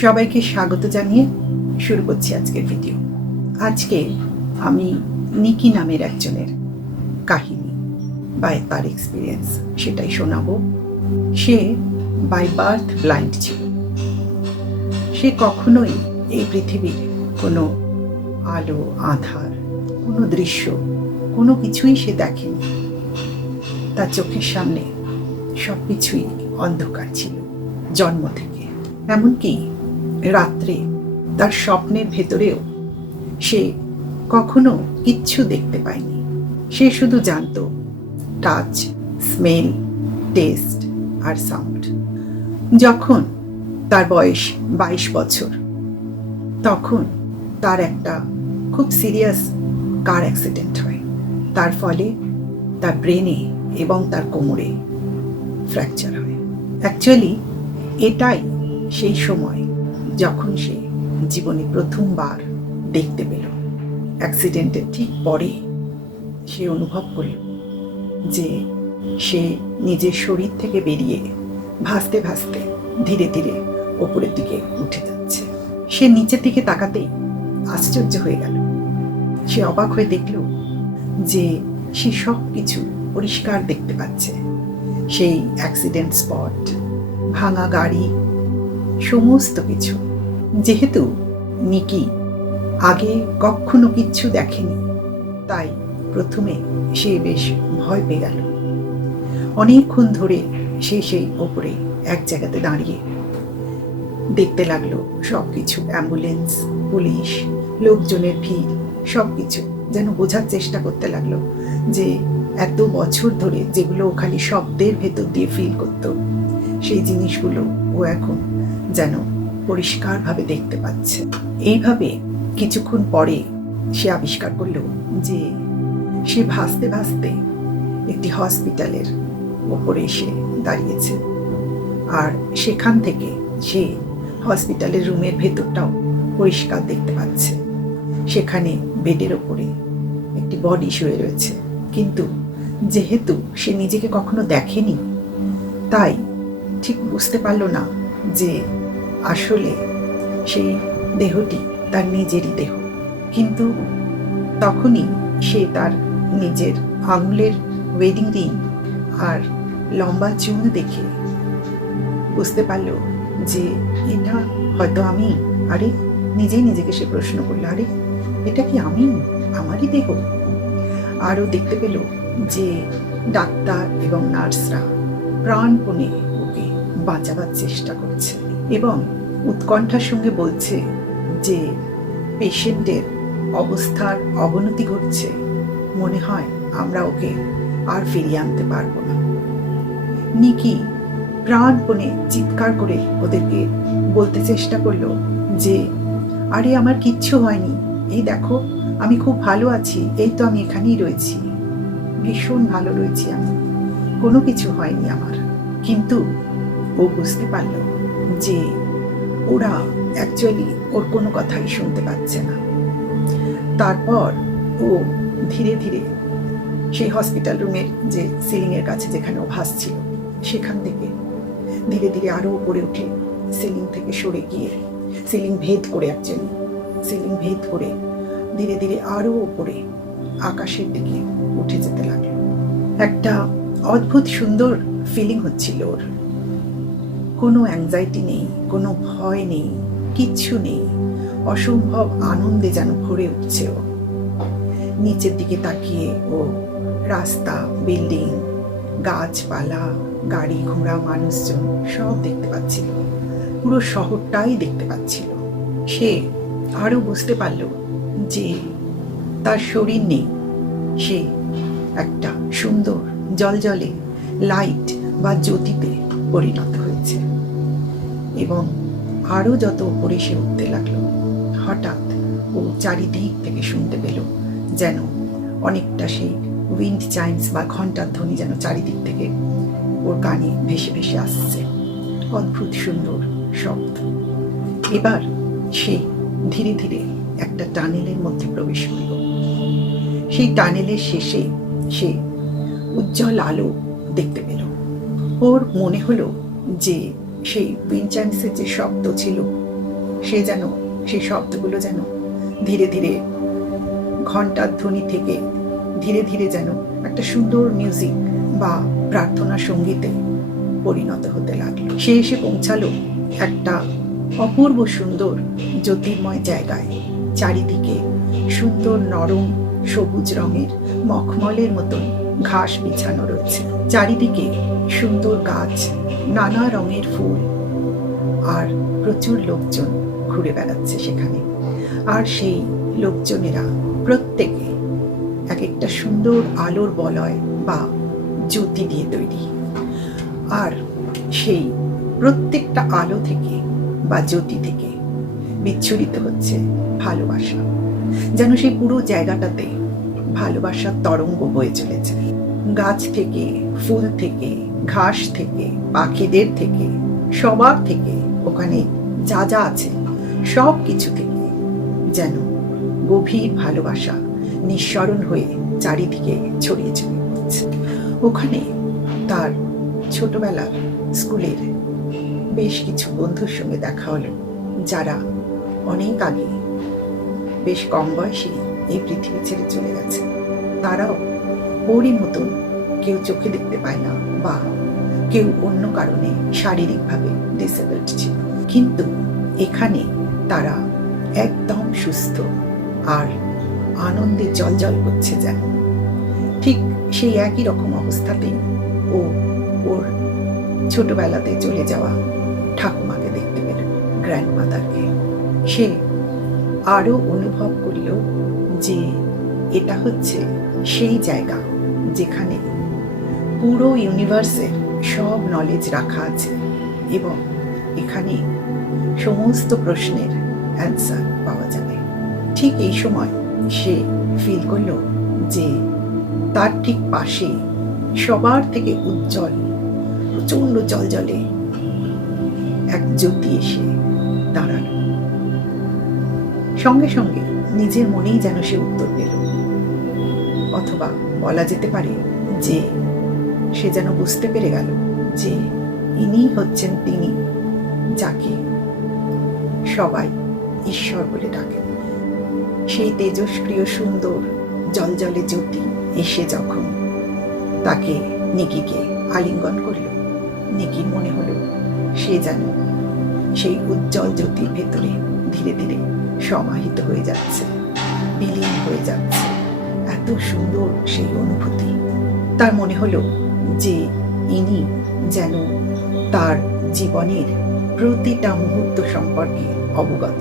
সবাইকে স্বাগত জানিয়ে শুরু করছি আজকের ভিডিও। আজকে আমি নিকি নামের একজনের কাহিনী বা তার এক্সপিরিয়েন্স সেটাই শোনাবো। সে বাই বার্থ ব্লাইন্ড ছিল। সে কখনোই এই পৃথিবীর কোনো আলো আধার, কোনো দৃশ্য, কোনো কিছুই সে দেখেনি। তার চোখের সামনে সব কিছুই অন্ধকার ছিল জন্ম থেকে। এমনকি রাত্রে তার স্বপ্নের ভেতরেও সে কখনো কিচ্ছু দেখতে পায়নি। সে শুধু জানতো টাচ, স্মেল, টেস্ট আর সাউন্ড। যখন তার বয়স 22 বছর, তখন তার একটা খুব সিরিয়াস কার অ্যাক্সিডেন্ট হয়। তার ফলে তার ব্রেনে এবং তার কোমরে ফ্র্যাকচার হয়। অ্যাকচুয়ালি এটাই সেই সময় যখন সে জীবনে প্রথমবার দেখতে পেল। অ্যাক্সিডেন্টের ঠিক পরে সে অনুভব করল যে সে নিজের শরীর থেকে বেরিয়ে ভাসতে ভাসতে ধীরে ধীরে ওপরের দিকে উঠে যাচ্ছে। সে নিচের দিকে তাকাতেই আশ্চর্য হয়ে গেল। সে অবাক হয়ে দেখল যে সে সব কিছু পরিষ্কার দেখতে পাচ্ছে। সেই অ্যাক্সিডেন্ট স্পট, ভাঙা গাড়ি, সমস্ত কিছু। যেহেতু নিকি আগে কখনো কিচ্ছু দেখেনি, তাই প্রথমে সে বেশ ভয় পেয়ে গেল। অনেকক্ষণ ধরে সে সেই ওপরে এক জায়গাতে দাঁড়িয়ে দেখতে লাগলো সব কিছু। অ্যাম্বুলেন্স, পুলিশ, লোকজনের ভিড়, সব কিছু যেন বোঝার চেষ্টা করতে লাগলো যে এত বছর ধরে যেগুলো খালি শব্দের ভেতর দিয়ে ফিল করত, সেই জিনিসগুলো ও এখন যেন পরিষ্কারভাবে দেখতে পাচ্ছে। এইভাবে কিছুক্ষণ পরে সে আবিষ্কার করলো যে সে ভাসতে ভাসতে একটি হসপিটালের ওপরে এসে দাঁড়িয়েছে। আর সেখান থেকে সে হসপিটালের রুমের ভেতরটাও পরিষ্কার দেখতে পাচ্ছে। সেখানে বেডের ওপরে একটি বডি শুয়ে রয়েছে, কিন্তু যেহেতু সে নিজেকে কখনো দেখেনি, তাই ঠিক বুঝতে পারল না যে আসলে সেই দেহটি তার নিজেরই দেহ। কিন্তু তখনই সে তার নিজের আঙুলের ওয়েডিং রিং আর লম্বা চুল দেখে বুঝতে পারল যে এটা হয়তো আমি। আরে নিজেই নিজেকে সে প্রশ্ন করল, আরে এটা কি আমি, আমারই দেহ? আরও দেখতে পেল যে ডাক্তার এবং নার্সরা প্রাণপণে ওকে বাঁচাবার চেষ্টা করছে এবং উৎকণ্ঠার সঙ্গে বলছে যে পেশেন্টের অবস্থার অবনতি ঘটছে, মনে হয় আমরা ওকে আর ফিরিয়ে আনতে পারবো না। নিকি প্রাণপণে চিৎকার করে ওদেরকে বলতে চেষ্টা করলো যে আরে আমার কিচ্ছু হয়নি, এই দেখো আমি খুব ভালো আছি, এই তো আমি এখানেই রয়েছি, ভীষণ ভালো রয়েছি, আমি কোনো কিছু হয়নি আমার। কিন্তু ও বুঝতে পারল যে ওরা অ্যাকচুয়ালি ওর কোনো কথাই শুনতে পাচ্ছে না। তারপর ও ধীরে ধীরে সেই হসপিটাল রুমের যে সিলিংয়ের কাছে যেখানে ও ভাসছিল, সেখান থেকে ধীরে ধীরে আরও উপরে উঠে সিলিং থেকে সরে গিয়ে সিলিং ভেদ করে ধীরে ধীরে আরও উপরে আকাশের দিকে উঠে যেতে লাগলো। একটা অদ্ভুত সুন্দর ফিলিং হচ্ছিল ওর। কোনো অ্যাংজাইটি নেই, কোনো ভয় নেই, কিচ্ছু নেই। অসম্ভব আনন্দে যেন ভরে উঠছে ও। নিচের দিকে তাকিয়ে ও রাস্তা, বিল্ডিং, গাছপালা, গাড়ি ঘোড়া, মানুষজন সব দেখতে পাচ্ছিল। পুরো শহরটাই দেখতে পাচ্ছিল। সে আরও বুঝতে পারল যে তার শরীর নেই, সে একটা সুন্দর জলজলে লাইট বা জ্যোতিতে পরিণত হয়েছে। এবং আরও যত উপরে সে উঠতে লাগলো, হঠাৎ ও চারিদিক থেকে শুনতে পেল যেন অনেকটা সেই উইন্ড চাইমস বা ঘণ্টার ধ্বনি যেন চারিদিক থেকে ওর কানে ভেসে ভেসে আসছে। অদ্ভুত সুন্দর শব্দ। এবার সে ধীরে ধীরে একটা টানেলের মধ্যে প্রবেশ করল। সেই টানেলের শেষে সে উজ্জ্বল আলো দেখতে পেল। ওর মনে হলো যে সেই উইন্ড চাইমসের যে শব্দ ছিল সে যেন সেই শব্দগুলো যেন ধীরে ধীরে ঘণ্টার ধ্বনি থেকে ধীরে ধীরে যেন একটা সুন্দর মিউজিক বা প্রার্থনা সঙ্গীতে পরিণত হতে লাগলো। সে এসে পৌঁছালো একটা অপূর্ব সুন্দর জ্যোতির্ময় জায়গায়। চারিদিকে সুন্দর নরম সবুজ রঙের মখমলের মতন ঘাস বিছানো রয়েছে। চারিদিকে সুন্দর গাছ, নানা রঙের ফুল, আর প্রচুর লোকজন ঘুরে বেড়াচ্ছে সেখানে। আর সেই লোকজনেরা প্রত্যেকে এক একটা সুন্দর আলোর বলয় বা জ্যোতি দিয়ে তৈরি। আর সেই প্রত্যেকটা আলো থেকে বা জ্যোতি থেকে বিচ্ছুরিত হচ্ছে ভালোবাসা। যেন সেই পুরো জায়গাটাতে ভালোবাসার তরঙ্গ বয়ে চলেছে। গাছ থেকে, ফুল থেকে, ঘাস থেকে, পাখিদের থেকে, সবার থেকে, ওখানে যা যা আছে সব কিছু থেকে যেন গভীর ভালোবাসা নিঃসরণ হয়ে চারিদিকে ছড়িয়ে ছড়িয়ে পড়ছে। ওখানে তার ছোটবেলার স্কুলের বেশ কিছু বন্ধুর সঙ্গে দেখা হলো, যারা অনেক আগে বেশ কম বয়সে এই পৃথিবী ছেড়ে চলে গেছে। তারাও ওরই মতন কেউ চোখে দেখতে পায় না বা কেউ অন্য কারণে শারীরিকভাবে ডিসেবলড ছিল, কিন্তু এখানে তারা একদম সুস্থ আর আনন্দে জলজল করছে। যেন ঠিক সেই একই রকম অবস্থাতেই ও ওর ছোটবেলাতে চলে যাওয়া ঠাকুমাকে দেখতে পেল, গ্র্যান্ডমাদারকে। সে আরো অনুভব করল যে এটা হচ্ছে সেই জায়গা যেখানে পুরো ইউনিভার্সের সব নলেজ রাখা আছে এবং এখানে সমস্ত প্রশ্নের অ্যান্সার পাওয়া যাবে। ঠিক এই সময় সে ফিল করল যে তার ঠিক পাশে সবার থেকে উজ্জ্বল প্রচন্ড জলজলে এক জ্যোতি এসে দাঁড়ালো। সঙ্গে সঙ্গে নিজের মনেই যেন সে উত্তর পেল, অথবা বলা যেতে পারে যে সে যেন বুঝতে পেরে গেল যে ইনি হচ্ছেন তিনি যাকে সবাই ঈশ্বর বলে ডাকেন। সেই তেজস্ক্রিয় সুন্দর জলজলে জ্যোতি এসে যখন তাকে নিকিকে আলিঙ্গন করল, নিকির মনে হলো সে যেন সেই উজ্জ্বল জ্যোতির ভেতরে ধীরে ধীরে সমাহিত হয়ে যাচ্ছে, বিলীন হয়ে যাচ্ছে। এত সুন্দর সেই অনুভূতি। তার মনে হলো যে ইনি যেন তার জীবনের প্রতিটা মুহূর্ত সম্পর্কে অবগত,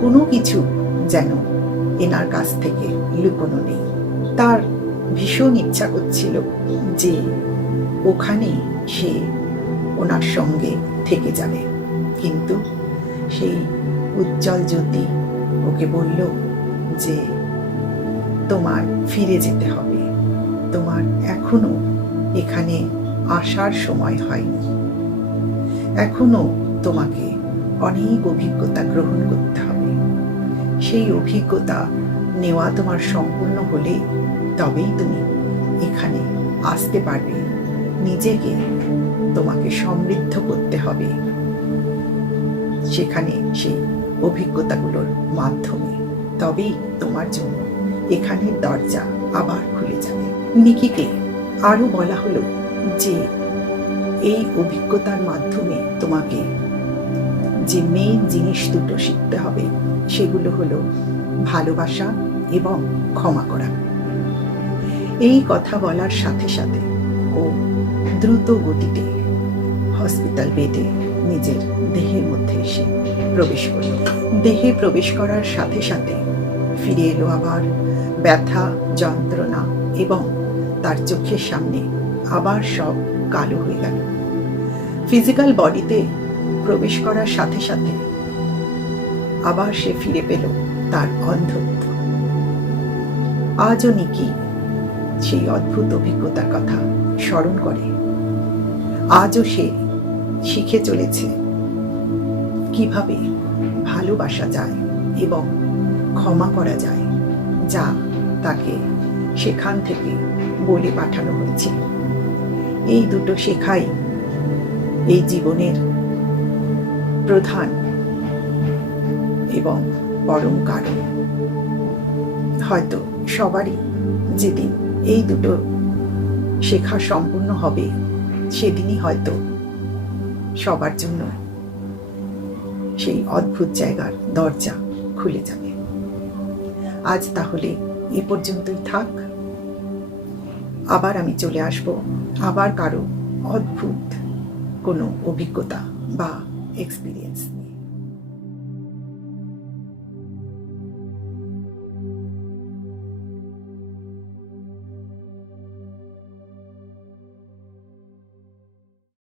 কোনো কিছু যেন এনার কাছ থেকে লুকোনো নেই। তার ভীষণ ইচ্ছা করছিল যে ওখানেই সে ওনার সঙ্গে থেকে যাবে, কিন্তু সেই উজ্জ্বল জ্যোতি ওকে বলল যে তোমার ফিরে যেতে হবে, তোমার এখনো এখানে আসার সময় হয়নি, এখনো তোমাকে অনেক অভিজ্ঞতা গ্রহণ করতে হবে। সেই অভিজ্ঞতা নেওয়া তোমার সম্পূর্ণ হলে তবেই তুমি এখানে আসতে পারবে। নিজেকে তোমাকে সমৃদ্ধ করতে হবে সেখানে সেই অভিজ্ঞতাগুলোর মাধ্যমে, তবেই তোমার জন্য এখানের দরজা আবার খুলে যাবে। নিকিকে আরো বলা হলো যে এই অভিজ্ঞতার মাধ্যমে তোমাকে যে মেইন জিনিস দুটো শিখতে হবে সেগুলো হলো ভালোবাসা এবং ক্ষমা করা। এই কথা বলার সাথে সাথে ও দ্রুত গতিতে হসপিটাল বেডে নিজের দেহের মধ্যে এসে প্রবেশ করল। দেহে প্রবেশ করার সাথে সাথে ফিরে এলো আবার ব্যথা, যন্ত্রণা এবং তার চোখের সামনে আবার সব কালো হয়ে গেল। ফিজিক্যাল বডিতে প্রবেশ করার সাথে সাথে আবার সে ফিরে পেল তার অন্ধত্ব। আজও নিকি সেই অদ্ভুত অভিজ্ঞতার কথা স্মরণ করে। আজও সে শিখে চলেছে কিভাবে ভালোবাসা যায় এবং ক্ষমা করা যায়, যা তাকে সেখান থেকে বলে পাঠানো হয়েছে। এই দুটো শেখাই এই জীবনের প্রধান এবং পরম কারণ। হয়তো সবারই যেদিন এই দুটো শেখা সম্পূর্ণ হবে সেদিনই হয়তো সবার জন্য সেই অদ্ভুত জায়গার দরজা খুলে যাবে। আজ তাহলে এ পর্যন্তই থাক। আবার আমি চলে আসব আবার কারো অদ্ভুত কোনো অভিজ্ঞতা বা এক্সপিরিয়েন্স